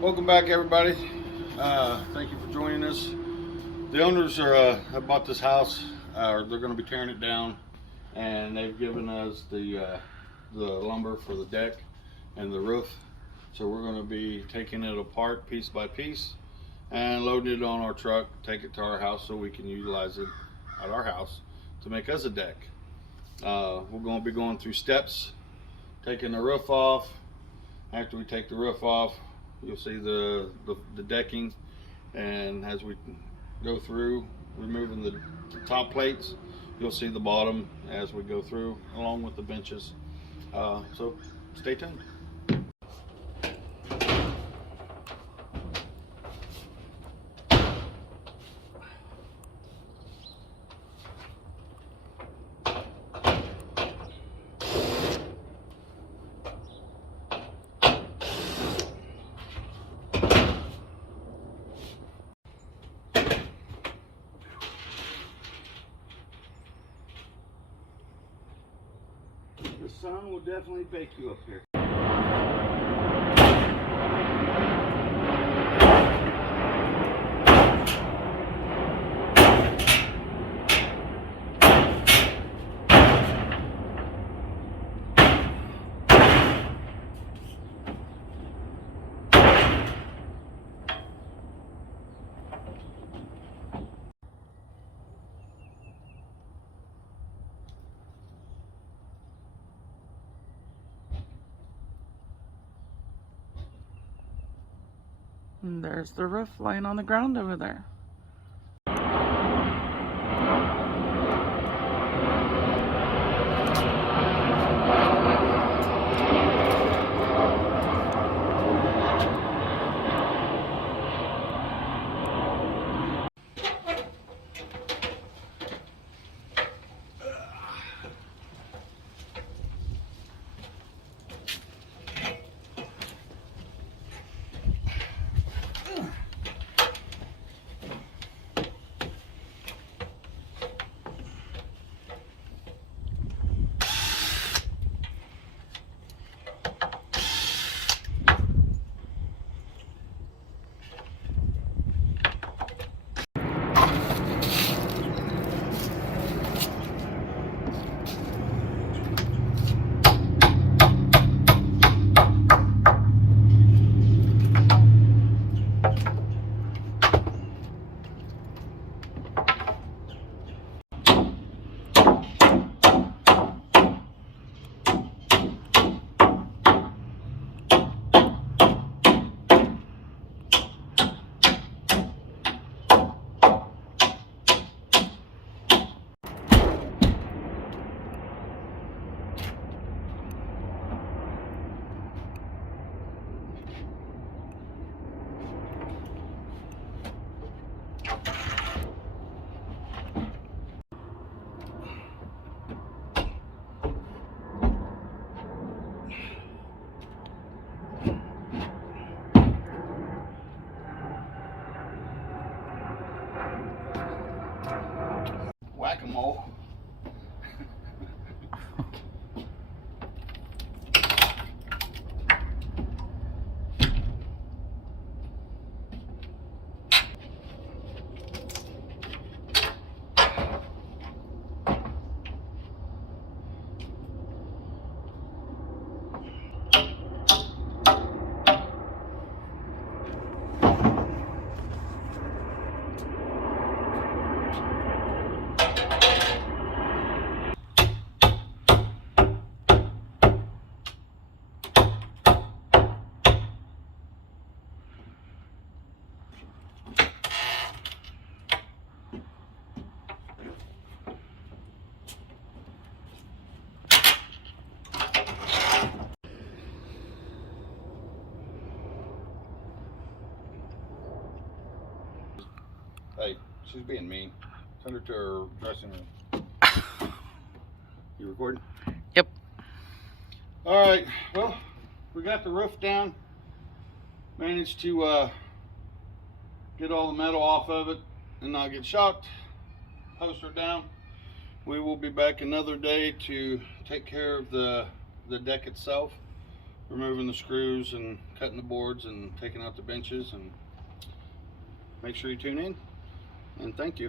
Welcome back, everybody. Thank you for joining us. The owners have bought this house. They're going to be tearing it down, and they've given us the lumber for the deck and the roof. So we're going to be taking it apart piece by piece and loading it on our truck, take it to our house so we can utilize it at our house to make us a deck. We're going to be going through steps, taking the roof off. After we take the roof off, you'll see the decking, and as we go through removing the top plates, you'll see the bottom as we go through, along with the benches. So stay tuned. The sun will definitely bake you up here. And there's the roof lying on the ground over there. Whack-a-mole. Hey, she's being mean. Send her to her dressing room. You recording? Yep. Alright, well, we got the roof down. Managed to get all the metal off of it and not get shocked. Post her down. We will be back another day to take care of the deck itself. removing the screws and cutting the boards and taking out the benches. And make sure you tune in, and thank you.